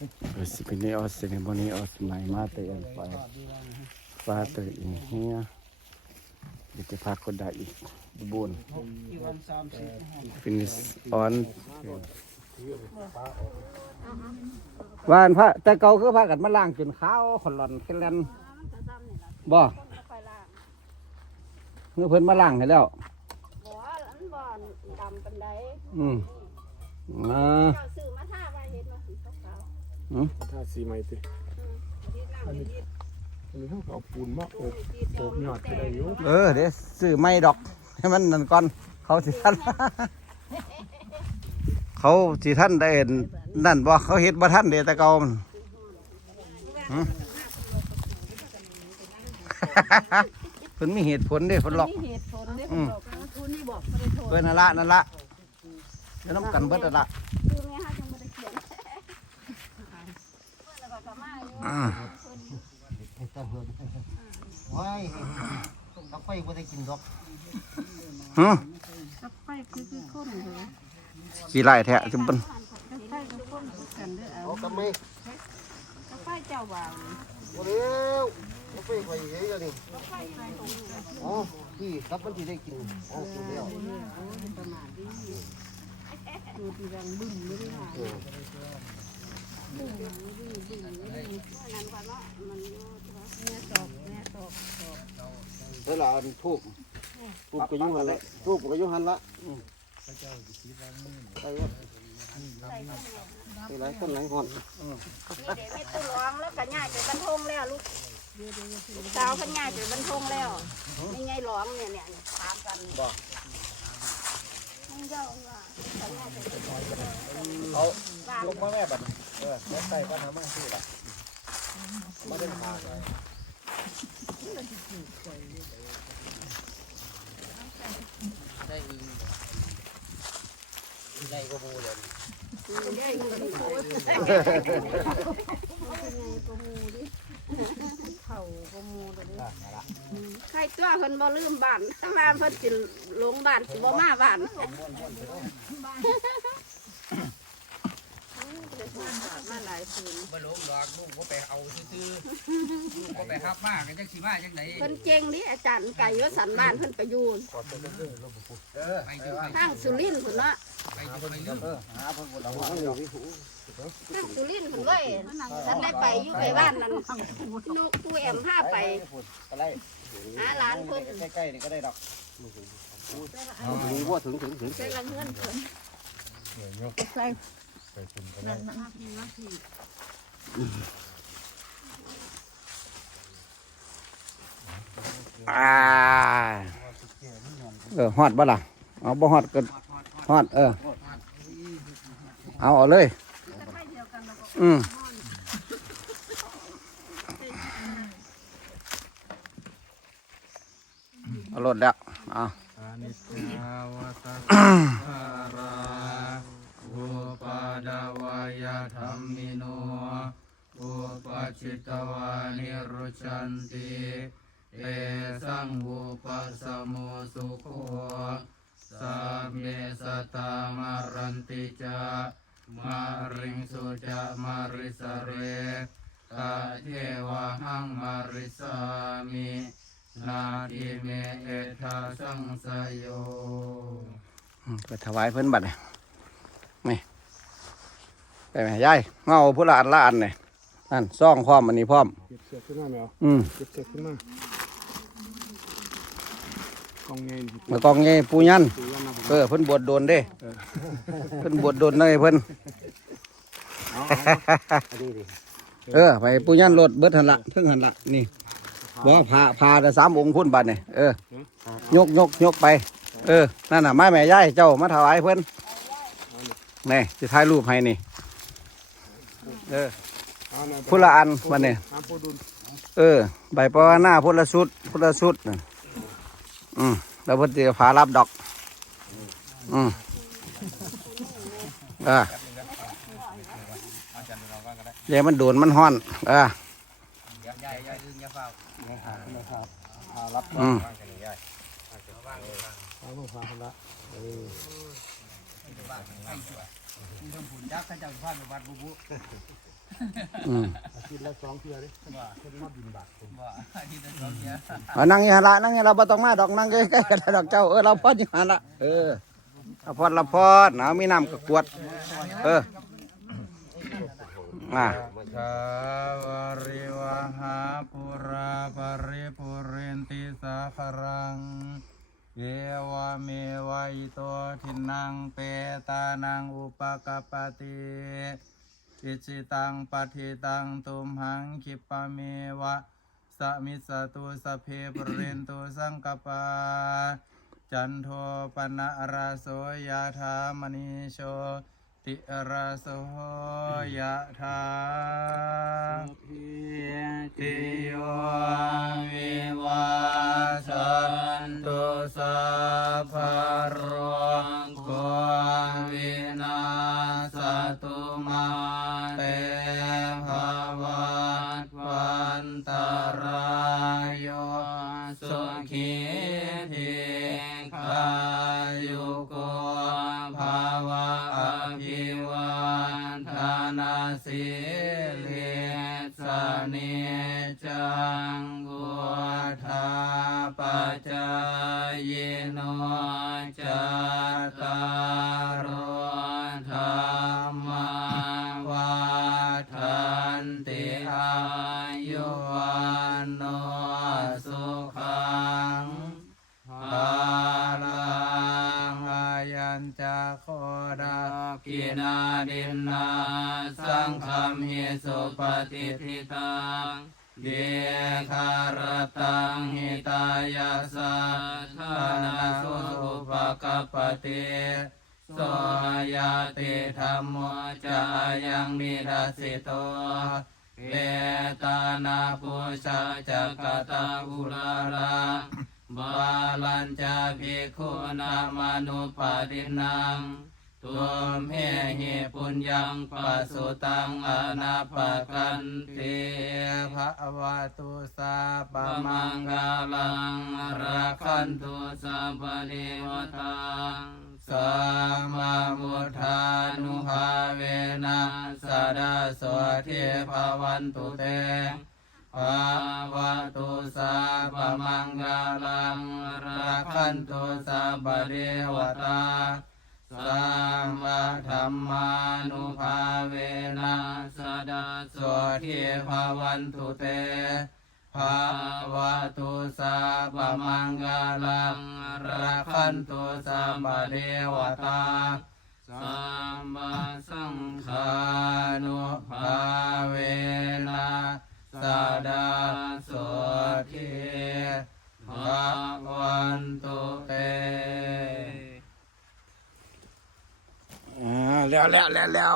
Spineo ceremonios my mother and father father in here เดี๋ยวจะพาคนได้อีกบุญ finish on วานพระแต่เก่าคือพากันมาล้างจนขาวขอนาวถ้าสีใหม่ติอันนี้อันนี้เขาก็เอาปูนมาโอบโอบยอดไปได้อยู่เออเดี๋ยวซื้อไม่ดอก ให้มันนั่นก่อน เขาสิท่าน เขาสิท่านได้นั่นบ่เขาเฮ็ดบ่ท่านเดะแต่เก่ามันหึ เพิ่นมีเหตุผลเด้เพิ่นหลอกมีเหตุผลเด้อืมบอกว่าทุนนี่บอกบ่ได้โทษเพิ่นนั่นละนั่นละเดี๋ยวน้ำกันเบิดนั่นละ คือแม่ฮะจังบ่ได้เขียนเพิ่นแล้วก็ก ลับมาอยู่อ่าเพิ่นว้ายกาแฟบ่ได้กินดอกหึกับไฟคือคือคนเหรอขี้ไล่แท้จุบันกับไฟกับคนคือกันเด้อเอาเอากำไมกับไฟเจ้าบ่าวนี่บ่เร็วกาแฟไฟเฮ้ยนี่กับไฟไฟของนี่อ๋อพี่ครับมันสิได้กินอ๋อกินแล้วประมาณนี้ดูดีรังบึ้มไม่ได้ เนาะมันแม่ตอกแม่ทูบทูบก็ยู่งหันละทูบก็ยู่งหันละไปไหลายคนหลายหอนนี่เดี๋ยวไม่ตู้ร้องแล้วก็ง่ายไปบรรทงแล้วลูกสาวเพันง่ายไปบรรทงแล้วไม่ไงร้องเนี่ยเนี่ยถามกันบอกไม่เจ้าว่าเขาง่ายไปบร รทงแล้วเอาบ้านลงมาแม่บัดเออแม่ใส่ปัญหามาสิล่ะมาได้ทางเลยใครตัวเพิ่นบ่ลืมบ้านถ้ามาเพิ่นสิหลงบ้านสิบ่มาบ้าน มาหลายคืนบ่หลงหลอกลูกบ่ไปเอาซื่อๆลูกบ่ไปฮับมากันจังสิมาจังไดเพิ่นเจงดิอาจารย์ไก่ว่าสันบ้านเพิ่นไปอยู่ไปอยู่ไปทางสุรินทร์พุ่นเนาะไปอยู่ไปอยู่เออหาเพิ่นบ่ละเอาอยู่พี่หูทางสุรินทร์พุ่นเลยฉันได้ไปอยู่ไปบ้านนั้นนุกผู้แอมพาไปก็ได้หาหลานเพิ่นใกล้ๆนี่ก็ได้ดอกมีบ่ถึงถึงถึงไปละเงินเพิ่น อ่าเออฮอดบ่ล่ะเอาบ่ฮอดก็ฮอดเออ เอาเอาเลย อืมเอารถแล้วเอาอานิจจาวตาราอุปาดาวาย ธรรมิโนอุปจิตวานิรุชันติเอสังอุปสมโมสุโคสัพเพสตามารันติจามาริงสุจามาริสเรตาเทวะหังมาริสามินาทิเมเอทาสังสยโยอืมไปถวายเพิ่นบัดนี่นี่ ไปไหมยายเงาผู้ละอันละอันนี่นั่นซ่องพร้อมอันนี้พร้อมเก็บเสือกขึ้นมาแมวอืมเก็บเสือกขึ้นมากองเงินแล้วก็ไงปูยันตีวันนะผมเออเพิ่นบวชโดนเด้เพิ่นบวชโดนเลยเพิ่นเอาเอาดีดิเออไปปูยันรถเบิดหันละเพิ่งหันละนี่บ่พาพาแต่สามองค์พุ่นบัดนี่เออยกยกยกไป เออนั่นน่ะไม้แม่ยายเจ้ามาถวายเพิ่นนี่สิถ่ายรูปให้นี่ เออเอาหน่อยพุ่นละอันบัดนี่น้ำปูดุลเออ ใบปวาหน้าพุ่นละชุดพุ่นละชุดน่ะอืมแล้วเพิ่นสิพารับดอก อืมเอ่าเดี๋ยวมันโดนมันห้อนเอ่าอย่าใหญ่อย่าอึ้งอย่าเฝ้าอืม ทั้งผุนยักษ์ทั้งเจ้าสุภาพวัดบุบุอืมอาทิตย์ละสองเทื่อเด้คนมาบินบาทผมบ่าที่จะสองเดียวเอานั่งอยู่หันละนั่งอยู่เราบ่ต้องมาดอกนั่งใกล้ๆกันดอกเจ้าเออเราพอดอยู่หันละเออเราพอดเราพอดเอาวมีน้ำกักวด เออมาชาวริวหาปุราปริปุเรนติสาครัง เอวเมวะอิโตทินังเปตานังอุปกปปติอิจิตังปฏิตังตุมหังคิปะเมวะสมิสตุสพเพปเรนตุสังกปา จันโทปนะราโสยะธามณีโชติราโสยะธาติโย วันตรายโยสุขีทิขายุโกภาวะอภิวันธนาสิลิสเนจัง ดินนาสังฆมหิสุปฏิทิตังเยคารตังหิตายาสัทานาสุปกปติโสยติธรรมโมจายังนิดัสิโตเวตานาปุชาจักตาอุลาราบาลัญจาภิกขุนามนุปดินัง ตุมเหหิปุญญังปัสสุตังอนาปกันติภะวะตุสาปะมังกาลังรักขันตุสัพพะเทวตังสัมมาพุทธานุภาเวนะสะดาสวะเทภวันตุเตภาวะตุสาปะมังกาลังรักขันตุสัพพะเทวตา สัมมาธรรมานุภาเวนะสดาสวะเทภาวันตุเตภาวะตุสาปมังกาลังรักขันตุสัพพะเทวตาสัมมาสังฆานุภาเวนะสดาโสทิภาวันตุเต อ่าแล้ว